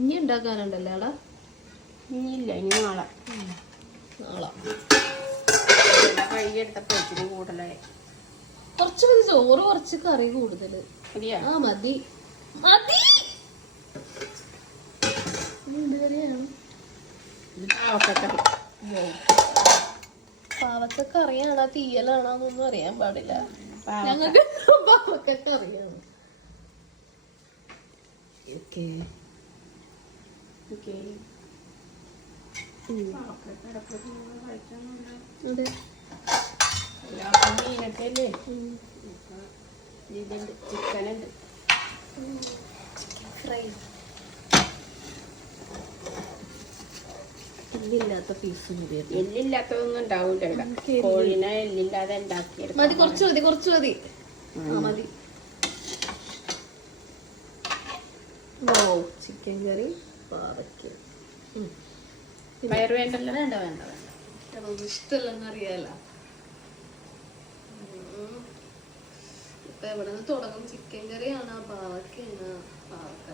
ഇനി ഉണ്ടാക്കാനുണ്ടല്ലേ ആടാ? ഇനിയില്ല, ഇനി നാളെ. കഴുകിയെടുത്തപ്പോ ഇച്ചിരി കൂടുതലായി. കുറച്ച് മതി, ചോറ് കുറച്ച് കറി കൂടുതല്. ആ മതി മതി. എന്ത് കറിയാണ്? പാവക്കറിയാണോ തീയലാണോന്നൊന്നും അറിയാൻ പാടില്ല. ഞങ്ങൾക്ക് പാവക്കറിയാണ്. മീനൊക്കെയല്ലേ, ഇതുണ്ട്, ചിക്കനുണ്ട്, ഫ്രൈ. എല്ലില്ലാത്ത പീസ് എല്ലില്ലാത്തതൊന്നും ഉണ്ടാവൂല ഇവിടെ. കോഴിനെ എല്ലില്ലാതെ ഉണ്ടാക്കിയെടുക്കും. മതി, കുറച്ച് മതി, കുറച്ച് മതി. മതി. ഓ, ചിക്കൻ കറി പാവയ്ക്ക. പയറ് വേണ്ടല്ലോ? വേണ്ട വേണ്ട വേണ്ട, അതൊന്നും ഇഷ്ടമല്ലെന്ന് അറിയാലോ. ഇപ്പൊ എവിടെ നിന്ന് തുടങ്ങും? ചിക്കൻ കറിയാണോ പാവയ്ക്കാണോ? പാവക്ക.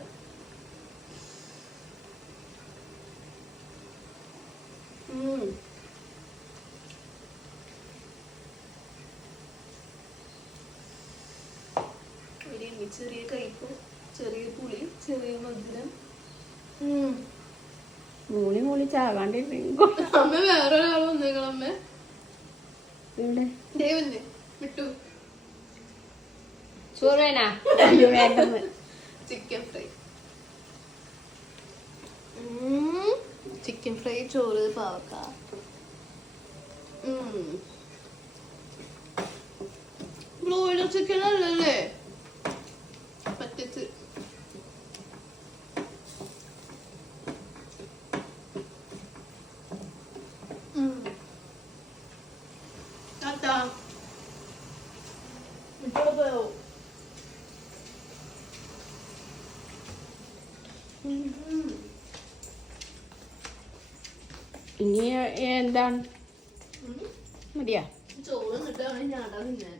ചെറിയ കയ്പും ചെറിയ പുളി ചെറിയ മധുരം. മൂളി ചാകാണ്ട് അമ്മ വേറൊരാൾ വന്നേക്കളമ്മ. ദേവന്റെ വിട്ടു. ചോറ് വേണ? വേണ്ടെന്ന്. ചിക്കൻ ഫ്രൈ, ചിക്കൻ ഫ്രൈ, ചോറ്, പാവക്ക. ബ്രോയിലർ ചിക്കൻ അല്ലല്ലേ? പറ്റത്ത്. ഇനി എന്താണ്? മതിയാ? ചോറ് കിട്ടാണ് ഞാടാ നിന്നെ.